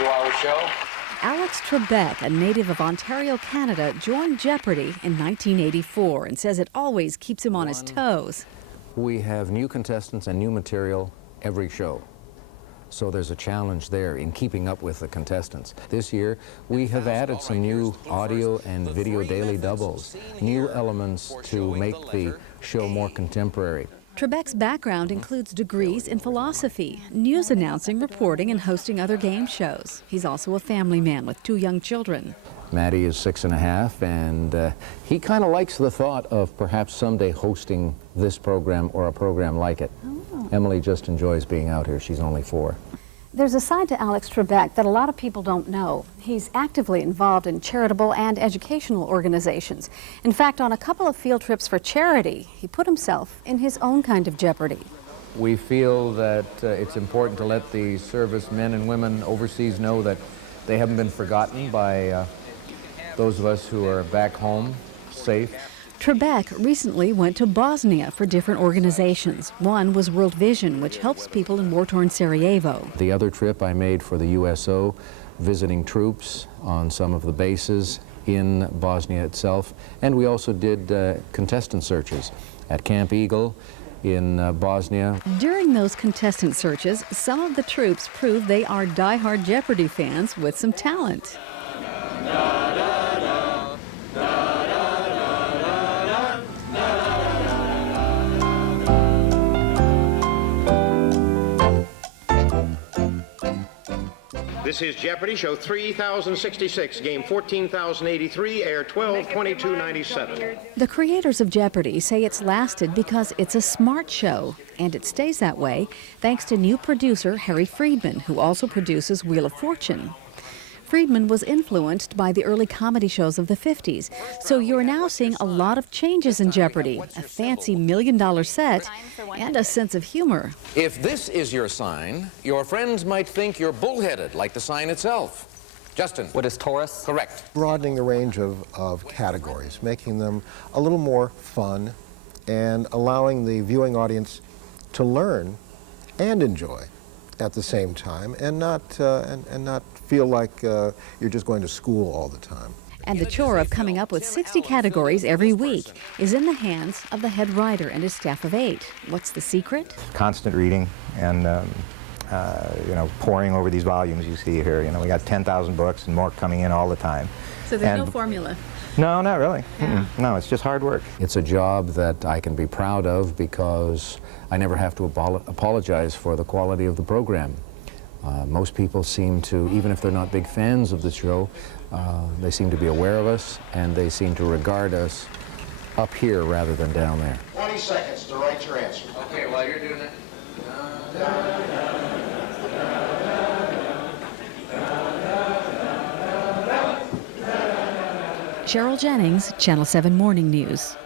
to our show. Alex Trebek, a native of Ontario, Canada, joined Jeopardy in 1984 and says it always keeps him on his toes. We have new contestants and new material every show. So there's a challenge there in keeping up with the contestants. This year, we have added some new audio and video daily doubles, new elements to make the show more contemporary. Trebek's background includes degrees in philosophy, news announcing, reporting, and hosting other game shows. He's also a family man with 2 young children. Maddie is 6½, and he kind of likes the thought of perhaps someday hosting this program or a program like it. Oh. Emily just enjoys being out here. She's only 4. There's a side to Alex Trebek that a lot of people don't know. He's actively involved in charitable and educational organizations. In fact, on a couple of field trips for charity, he put himself in his own kind of jeopardy. We feel that it's important to let the servicemen and women overseas know that they haven't been forgotten by those of us who are back home, safe. Trebek recently went to Bosnia for different organizations. One was World Vision, which helps people in war-torn Sarajevo. The other trip I made for the USO, visiting troops on some of the bases in Bosnia itself. And we also did contestant searches at Camp Eagle in Bosnia. During those contestant searches, some of the troops proved they are die-hard Jeopardy fans with some talent. This is Jeopardy, show 3066, game 14,083, air 12/22/97. The creators of Jeopardy say it's lasted because it's a smart show, and it stays that way thanks to new producer Harry Friedman, who also produces Wheel of Fortune. Friedman was influenced by the early comedy shows of the 50s, so you're now seeing a lot of changes in Jeopardy, a fancy $1 million set, and a sense of humor. If this is your sign, your friends might think you're bullheaded, like the sign itself. Justin. What is Taurus? Correct. Broadening the range of categories, making them a little more fun, and allowing the viewing audience to learn and enjoy at the same time, and not feel like you're just going to school all the time. And the chore of coming up with 60 categories every week is in the hands of the head writer and his staff of 8. What's the secret? Constant reading and you know, poring over these volumes you see here. You know, we got 10,000 books and more coming in all the time. So there's no formula? No, not really. No, it's just hard work. It's a job that I can be proud of because I never have to apologize for the quality of the program. Most people seem to, even if they're not big fans of the show, they seem to be aware of us, and they seem to regard us up here rather than down there. 20 seconds to write your answer. Okay, while you're doing it. Cheryl Jennings, Channel 7 Morning News.